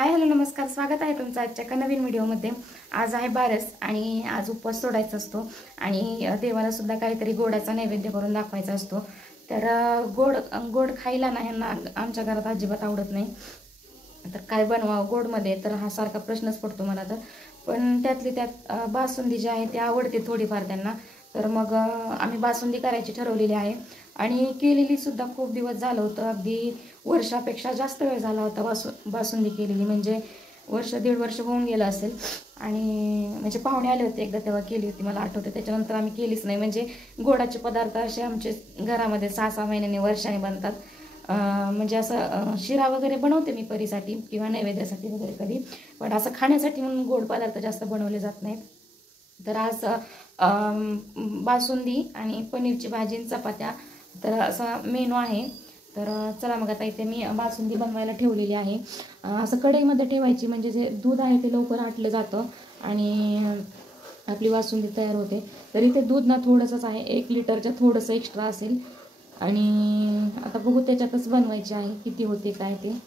Hi hello नमस्कार, स्वागत आहे तुमचं आजच्या एका नवीन व्हिडिओमध्ये। आज आहे बारस आणि आज उपवास सोडायचा असतो आणि देवाला सुद्धा काहीतरी गोडाचा नैवेद्य करून दाखवायचा असतो। तर गोड गोड खायला नाही ना, आमच्या घरात अजिबात आवडत नाही। तर काय बनवावं गोडमध्ये, तर हा सारखा प्रश्नच पडतो मला। तर पण त्यातली त्यात बासुंदी जी आहे ती आवडते थोडीफार त्यांना। तर मग आम्ही बासुंदी करायची ठरवलेली आहे आणि केलेली सुद्धा खूप दिवस झालं होतं, अगदी वर्षापेक्षा जास्त वेळ झाला होता बासुंदी केलेली, म्हणजे वर्ष दीड वर्ष होऊन गेलं असेल। आणि म्हणजे पाहुणे आले होते एकदा, तेव्हा केली होती मला आठवते। त्याच्यानंतर आम्ही केलीच नाही। म्हणजे गोडाचे पदार्थ असे आमचे घरामध्ये 6-6 महिन्यांनी वर्षाने बनतात। म्हणजे असं शिरा वगैरे बनवते मी परीसाठी किंवा नैवेद्यासाठी वगैरे कधी, पण असं खाण्यासाठी म्हणून गोड पदार्थ जास्त बनवले जात नाहीत। तर आज बासुंदी आणि पनीरची भाजी आणि चपात्या, तर असा मेनू आहे। तर चला मग आता इथे मी बासुंदी बनवायला ठेवलेली आहे। असं कढईमध्ये ठेवायची, म्हणजे जे दूध आहे ते लवकर आटलं जातं आणि आपली बासुंदी तयार होते। तर इथे दूध ना थोडंसंच आहे, 1 लिटरच्या थोडंसं एक्स्ट्रा असेल। आणि आता बघू त्याच्यातच बनवायची आहे, किती होते काय ते।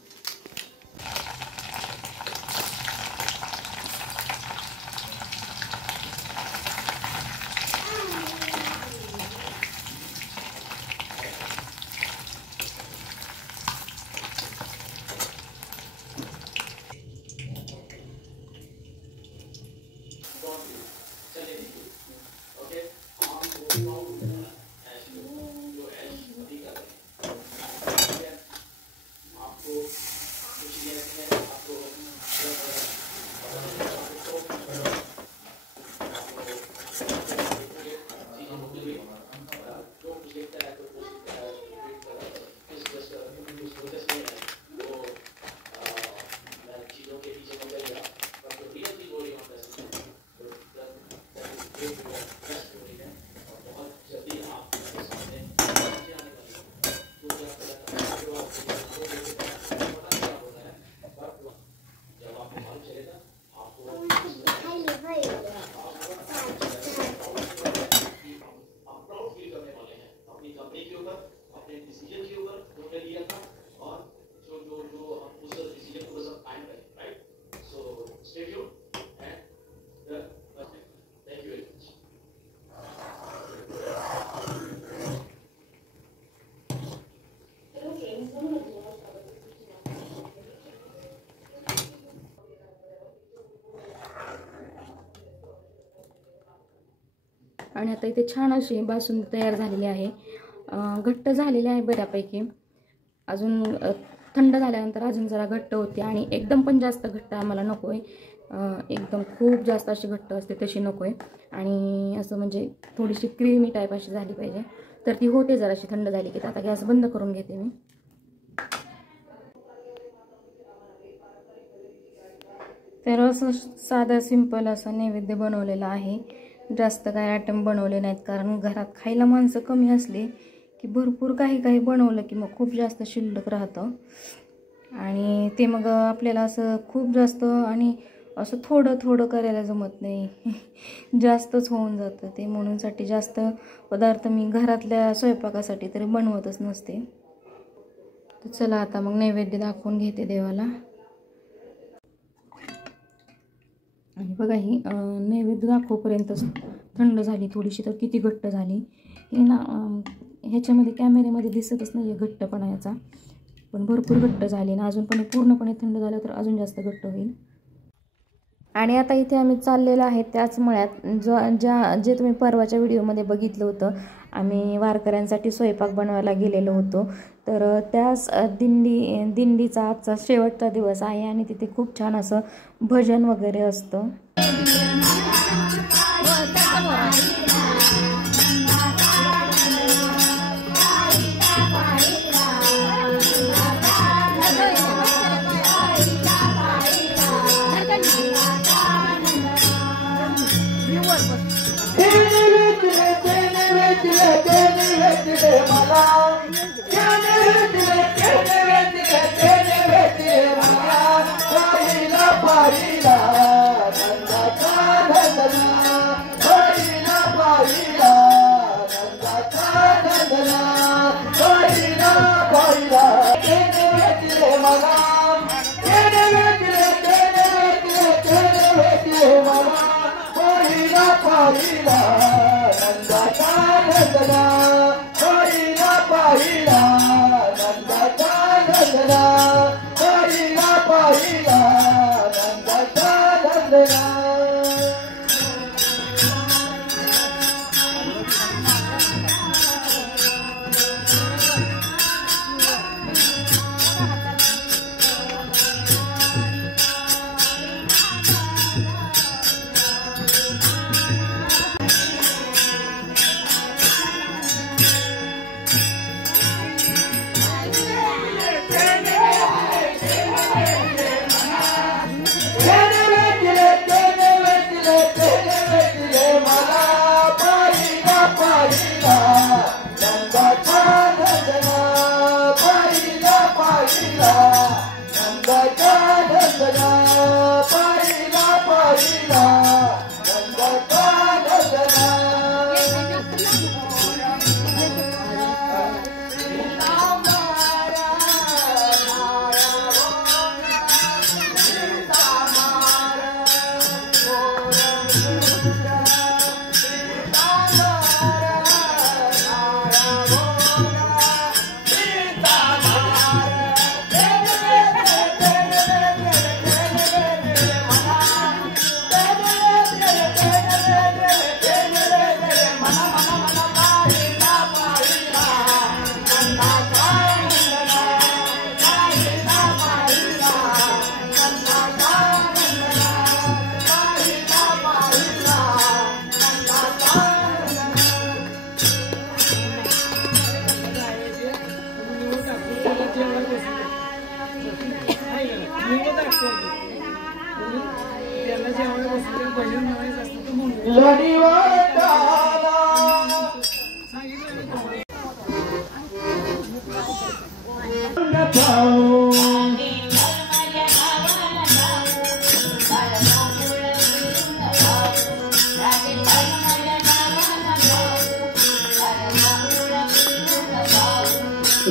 आणि आता इथे छान अशी बासुंदी तयार झालेली आहे, घट्ट झालेली आहे बऱ्यापैकी। अजून थंड झाल्यानंतर अजून जरा घट्ट होते आणि एकदम पण जास्त घट्ट आम्हाला नको आहे, एकदम खूप जास्त अशी घट्ट असते तशी नको आहे। आणि असं म्हणजे थोडीशी क्रीमी टाईप अशी झाली पाहिजे। तर ती होते जराशी थंड झाली की। आता गॅस बंद करून घेते मी। तर असं साधा सिंपल असा नैवेद्य बनवलेला आहे, जास्त काही आयटम बनवले नाहीत, कारण घरात खायला माणसं कमी असली की भरपूर काही बनवलं की मग खूप जास्त शिल्लक राहतं आणि ते मग आपल्याला असं खूप जास्त आणि असं थोडं थोडं करायला जमत नाही जास्तच होऊन जातं ते। म्हणूनसाठी जास्त पदार्थ मी घरातल्या स्वयंपाकासाठी तरी बनवतच नसते। तर चला आता मग नैवेद्य दाखवून घेते देवाला। आणि बघा ही नैवेद्य दाखवपर्यंतच थंड झाली थोडीशी, तर किती घट्ट झाली हे ना। ह्याच्यामध्ये कॅमेऱ्यामध्ये दिसतच नाही आहे घट्टपणा याचा, पण भरपूर घट्ट झाली ना। अजून पण पूर्णपणे थंड झालं तर अजून जास्त घट्ट होईल। आणि आता इथे आम्ही चाललेलो आहे त्याच मळ्यात जे तुम्ही परवाच्या व्हिडिओमध्ये बघितलं होतं, आम्ही वारकऱ्यांसाठी स्वयंपाक बनवायला गेलेलो होतो। तर त्याच दिंडीचा आजचा शेवटचा दिवस आहे आणि तिथे खूप छान असं भजन वगैरे असतं।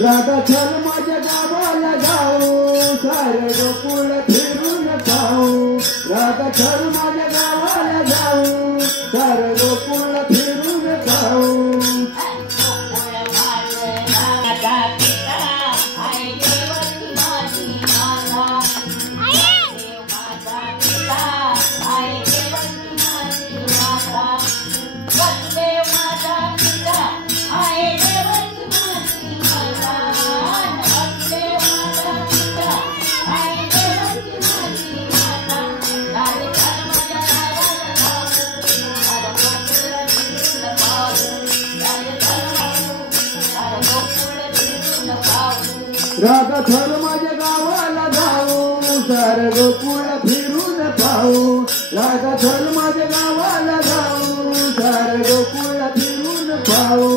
राधा चल माझ्या गावाला जाऊ सारे गोकुळ फिरून खाऊ राधा चल माझ्या गावाला जाऊ सारे गोकुळ फिरून खाऊ राधा चल माझ्या गावाला जाऊ सारे गोकुळ फिरून पाहू राधा चल माझ्या गावाला जाऊ सारे गोकुळ फिरून पाहू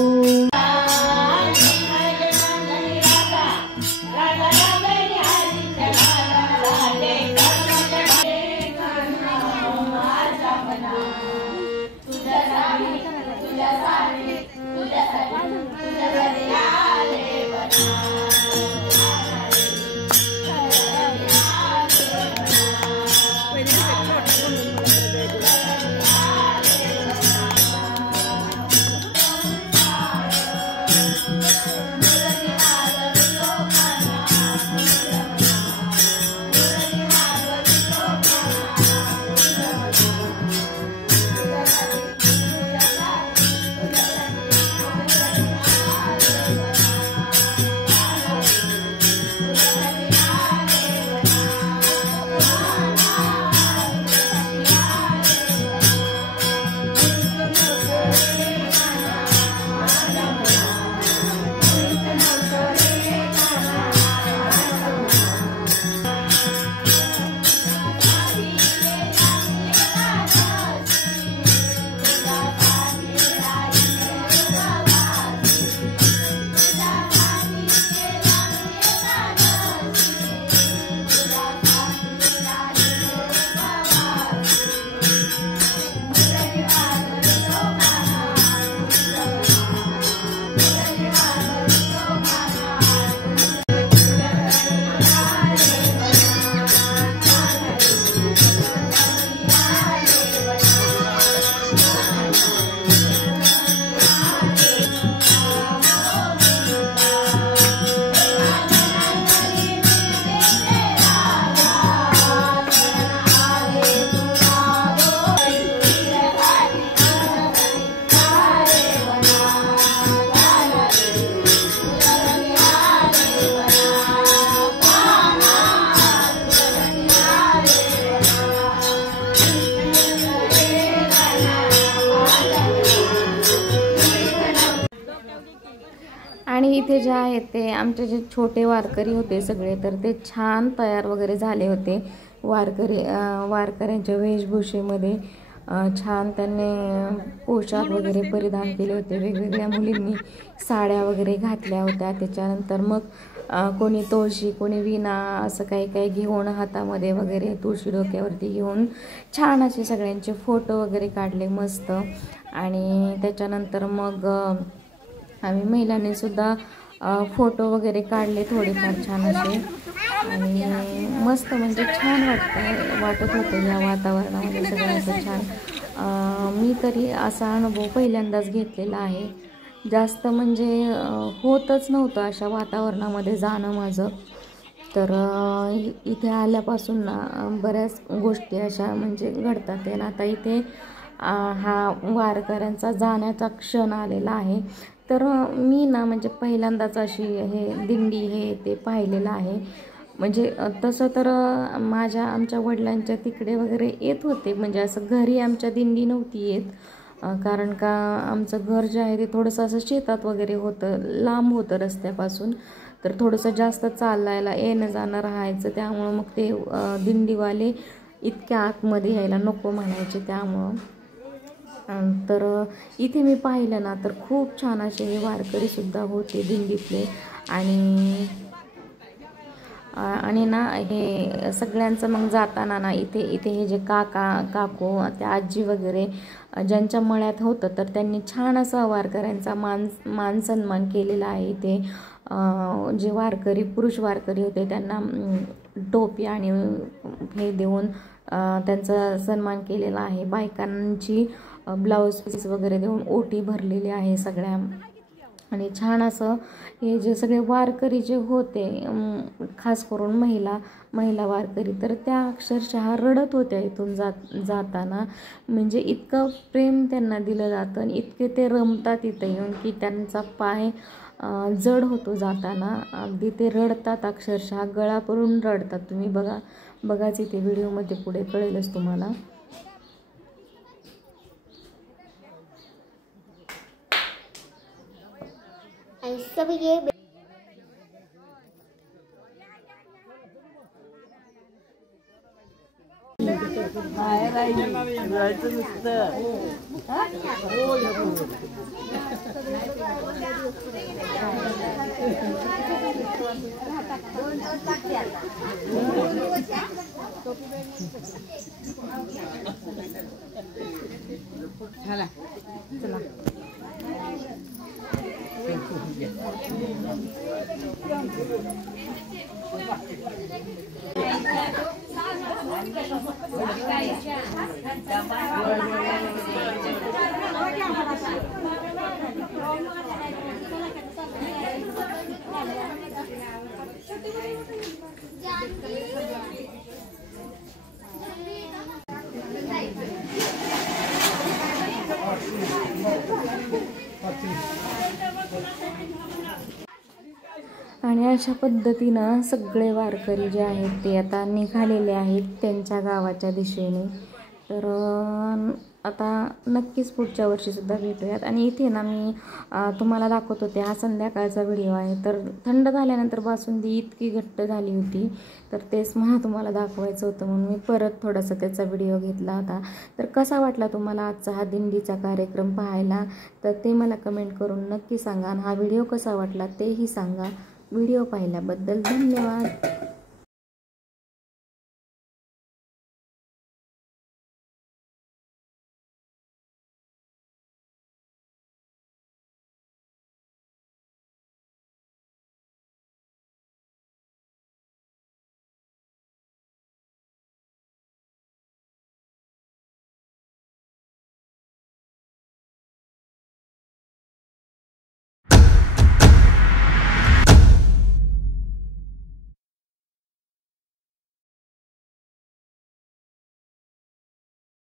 आणि इथे जे आहेत ते आमचे जे छोटे वारकरी होते सगळे तर ते छान तयार वगैरे झाले होते. वारकऱ्यांच्या वेशभूषेमध्ये छान त्यांनी पोशाख वगैरे परिधान केले होते. वेगवेगळ्या मुलींनी साड्या वगैरे घातल्या होत्या. त्याच्यानंतर मग कोणी तुळशी कोणी विणा असं काही काही घेऊन हातामध्ये वगैरे तुळशी डोक्यावरती घेऊन छान असे सगळ्यांचे फोटो वगैरे काढले मस्त. आणि त्याच्यानंतर मग आम्ही महिलांनी सुद्धा फोटो वगैरे काढले थोडेफार छान असे. आणि मस्त म्हणजे छान वाटत होतं या वातावरणामध्ये सगळं असं छान. मी तरी असा अनुभव पहिल्यांदाच घेतलेला आहे. जास्त म्हणजे होतच नव्हतं अशा वातावरणामध्ये जाणं माझं. तर इथे आल्यापासून ना बऱ्याच गोष्टी अशा म्हणजे घडतात आहे ना. आता इथे हा वारकऱ्यांचा जाण्याचा क्षण आलेला आहे. तर मी ना म्हणजे पहिल्यांदाच अशी हे दिंडी हे ते पाहिलेलं आहे. म्हणजे तसं तर आमच्या वडिलांच्या तिकडे वगैरे येत होते. म्हणजे असं घरी आमच्या दिंडी नव्हती येत. कारण का आमचं घर जे आहे ते थोडंसं असं शेतात वगैरे होतं, लांब होतं रस्त्यापासून. तर थोडंसं जास्त चालायला येणं जाणं राहायचं. त्यामुळं मग ते दिंडीवाले इतक्या आतमध्ये यायला नको म्हणायचे त्यामुळं. तर इथे मी पाहिलं ना तर खूप छान असे हे वारकरीसुद्धा होते दिंडीतले. आणि ना हे सगळ्यांचं मग जाताना ना इथे हे जे काका काकू त्या आजी वगैरे ज्यांच्या मळ्यात होतं तर त्यांनी छान असा वारकऱ्यांचा मान सन्मान केलेला आहे. इथे जे वारकरी पुरुष वारकरी होते त्यांना टोपी आणि हे देऊन त्यांचा सन्मान केलेला आहे. बायकांची ब्लाऊज पीस वगैरे देऊन ओटी भरलेली आहे सगळ्या. आणि छान असं हे जे सगळे वारकरी जे होते खास करून महिला वारकरी तर त्या अक्षरशः रडत होत्या इथून जाताना. म्हणजे इतकं प्रेम त्यांना दिलं जातं आणि इतके ते रमतात इथं येऊन की त्यांचा पाय जड होतो जाताना. अगदी ते रडतात, अक्षरशः गळा पडून रडतात. तुम्ही बघाच इथे व्हिडिओमध्ये पुढे कळेलच तुम्हाला. सब ये चला चला. आणि अशा पद्धतीनं सगळे वारकरी जे आहेत ते आता निघालेले आहेत त्यांच्या गावाच्या दिशेने. तर आता नक्कीच पुढच्या वर्षीसुद्धा भेटूयात. आणि इथे ना मी तुम्हाला दाखवत होते, हा संध्याकाळचा व्हिडिओ आहे. तर थंड झाल्यानंतर बासुंदी इतकी घट्ट झाली होती तर तेच मला तुम्हाला दाखवायचं होतं म्हणून मी परत थोडासा त्याचा व्हिडिओ घेतला होता. तर कसा वाटला तुम्हाला आजचा हा दिंडीचा कार्यक्रम पाहायला तर ते मला कमेंट करून नक्की सांगा. आणि हा व्हिडिओ कसा वाटला तेही सांगा. व्हिडिओ पाहिल्याबद्दल धन्यवाद.